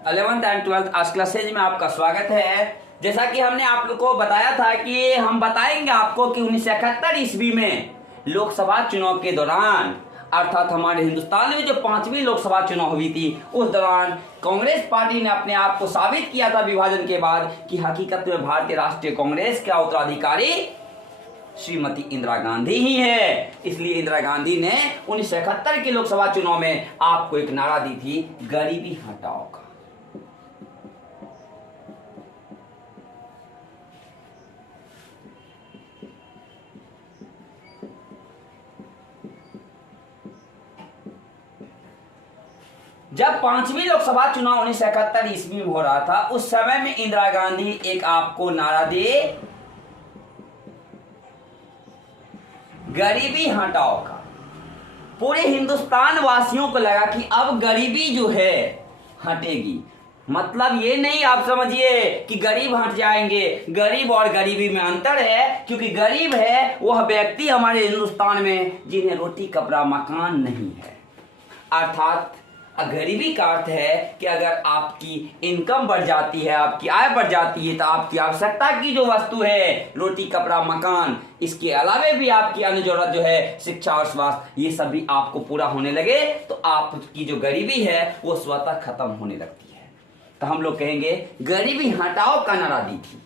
11th and 12th आज classes में आपका स्वागत है। जैसा कि हमने आप लोग को बताया था कि हम बताएंगे आपको कि 1971 ईस्वी में लोकसभा चुनाव के दौरान अर्थात हमारे हिंदुस्तान में जो 5वीं लोकसभा चुनाव हुई थी उस दौरान कांग्रेस पार्टी ने अपने आप को साबित किया था विभाजन के बाद कि हकीकत में भारतीय राष्ट्रीय कांग्रेस का उत्तराधिकारी श्रीमती इंदिरा गांधी ही है। इसलिए इंदिरा गांधी ने 1971 के लोकसभा चुनाव में आपको एक नारा दी थी, गरीबी हटाओ का। जब 5वीं लोकसभा चुनाव 1971 ईस्वी में हो रहा था उस समय में इंदिरा गांधी एक आपको नारा दे, गरीबी हटाओ का। पूरे हिंदुस्तान वासियों को लगा कि अब गरीबी जो है हटेगी। मतलब ये नहीं आप समझिए कि गरीब हट जाएंगे, गरीब और गरीबी में अंतर है, क्योंकि गरीब है वह व्यक्ति हमारे हिंदुस्तान में जिन्हें रोटी कपड़ा मकान नहीं है। अर्थात गरीबी का अर्थ है कि अगर आपकी इनकम बढ़ जाती है, आपकी आय बढ़ जाती है, तो आपकी आवश्यकता की जो वस्तु है रोटी कपड़ा मकान, इसके अलावे भी आपकी अन्य जरूरत जो है शिक्षा और स्वास्थ्य, ये सब भी आपको पूरा होने लगे तो आपकी जो गरीबी है वो स्वतः खत्म होने लगती है। तो हम लोग कहेंगे गरीबी हटाओ का नारा दी थी,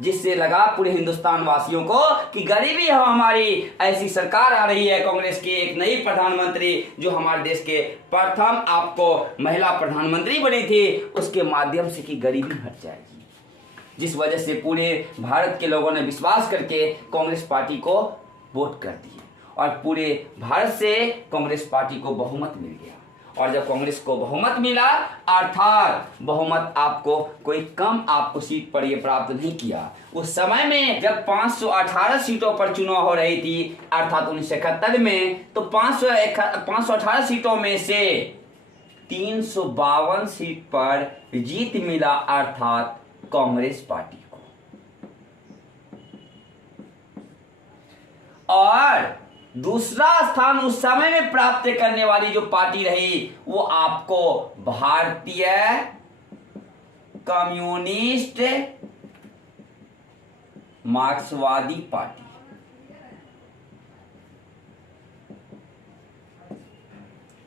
जिससे लगा पूरे हिंदुस्तान वासियों को कि गरीबी हमारी ऐसी सरकार आ रही है कांग्रेस की, एक नई प्रधानमंत्री जो हमारे देश के प्रथम आपको महिला प्रधानमंत्री बनी थी, उसके माध्यम से कि गरीबी हट जाएगी। जिस वजह से पूरे भारत के लोगों ने विश्वास करके कांग्रेस पार्टी को वोट कर दिए और पूरे भारत से कांग्रेस पार्टी को बहुमत मिल गया। और जब कांग्रेस को बहुमत मिला, अर्थात बहुमत आपको कोई कम आपको सीट पर ये प्राप्त नहीं किया। उस समय में जब 518 सीटों पर चुनाव हो रही थी अर्थात 1971 में, तो 518 सीटों में से 352 सीट पर जीत मिला अर्थात कांग्रेस पार्टी को। और दूसरा स्थान उस समय में प्राप्त करने वाली जो पार्टी रही वो आपको भारतीय कम्युनिस्ट मार्क्सवादी पार्टी,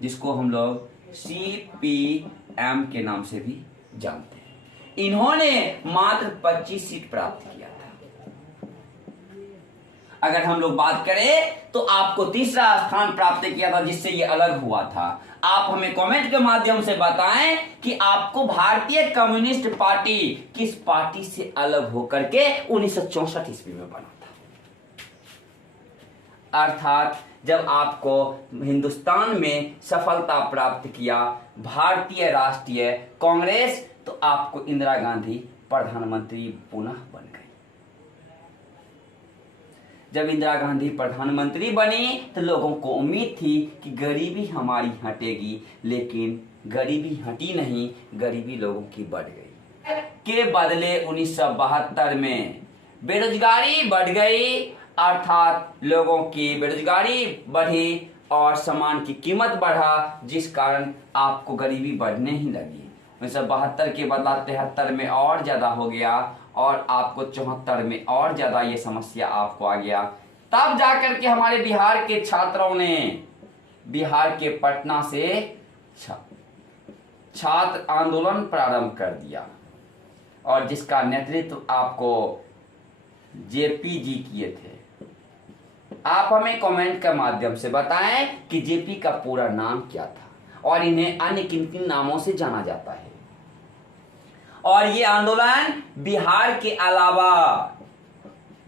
जिसको हम लोग CPM के नाम से भी जानते हैं। इन्होंने मात्र 25 सीट प्राप्त किया था। अगर हम लोग बात करें तो आपको तीसरा स्थान प्राप्त किया था, जिससे ये अलग हुआ था। आप हमें कमेंट के माध्यम से बताएं कि आपको भारतीय कम्युनिस्ट पार्टी किस पार्टी से अलग होकर के 1964 ईस्वी में बना था। अर्थात जब आपको हिंदुस्तान में सफलता प्राप्त किया भारतीय राष्ट्रीय कांग्रेस, तो आपको इंदिरा गांधी प्रधानमंत्री पुनः बन गई। जब इंदिरा गांधी प्रधानमंत्री बनी तो लोगों को उम्मीद थी कि गरीबी हमारी हटेगी, लेकिन गरीबी हटी नहीं, गरीबी लोगों की बढ़ गई। के बदले 1972 में बेरोजगारी बढ़ गई, अर्थात लोगों की बेरोजगारी बढ़ी और सामान की कीमत बढ़ा, जिस कारण आपको गरीबी बढ़ने ही लगी। 1972 के बदला 73 में और ज्यादा हो गया और आपको 74 में और ज्यादा ये समस्या आपको आ गया। तब जाकर के हमारे बिहार के छात्रों ने बिहार के पटना से छात्र आंदोलन प्रारंभ कर दिया और जिसका नेतृत्व आपको जेपी जी किए थे। आप हमें कमेंट के माध्यम से बताएं कि जेपी का पूरा नाम क्या था और इन्हें अन्य किन किन नामों से जाना जाता है। और ये आंदोलन बिहार के अलावा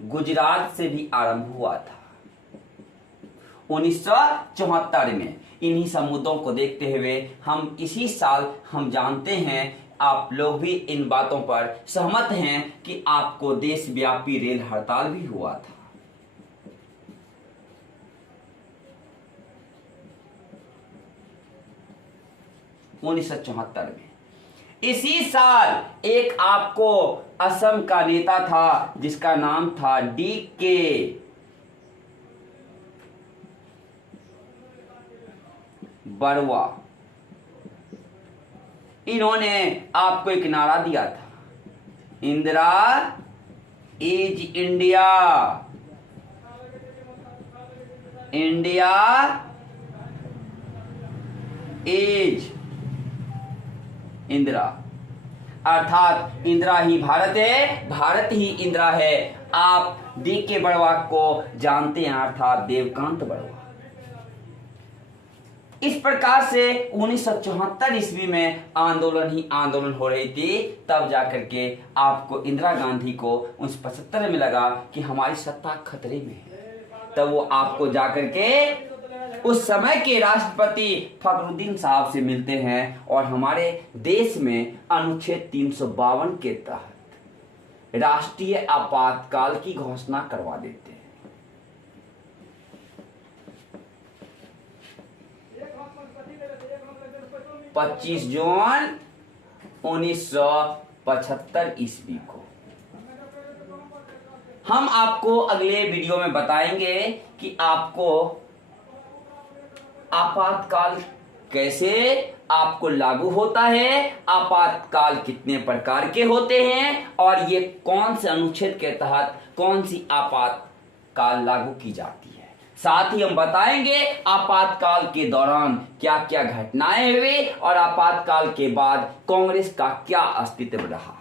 गुजरात से भी आरंभ हुआ था 1974 में। इन्हीं सब मुद्दों को देखते हुए हम इसी साल हम जानते हैं, आप लोग भी इन बातों पर सहमत हैं कि आपको देशव्यापी रेल हड़ताल भी हुआ था। उन्नीस में इसी साल एक आपको असम का नेता था जिसका नाम था DK बरुआ। इन्होंने आपको एक नारा दिया था, Indira is India, India is Indira, अर्थात इंदिरा ही भारत है, भारत ही इंदिरा है। आप डी के बड़वा को जानते हैं, अर्थात देवकांत बड़वा। इस प्रकार से 1974 ईस्वी में आंदोलन ही आंदोलन हो रही थी। तब जाकर के आपको इंदिरा गांधी को 1975 में लगा कि हमारी सत्ता खतरे में है। तब वो आपको जाकर के उस समय के राष्ट्रपति फखरुद्दीन साहब से मिलते हैं और हमारे देश में अनुच्छेद 352 के तहत राष्ट्रीय आपातकाल की घोषणा करवा देते हैं। 25 जून 1975 ईस्वी को। हम आपको अगले वीडियो में बताएंगे कि आपको आपातकाल कैसे आपको लागू होता है, आपातकाल कितने प्रकार के होते हैं और ये कौन से अनुच्छेद के तहत कौन सी आपातकाल लागू की जाती है। साथ ही हम बताएंगे आपातकाल के दौरान क्या क्या घटनाएं हुई और आपातकाल के बाद कांग्रेस का क्या अस्तित्व रहा।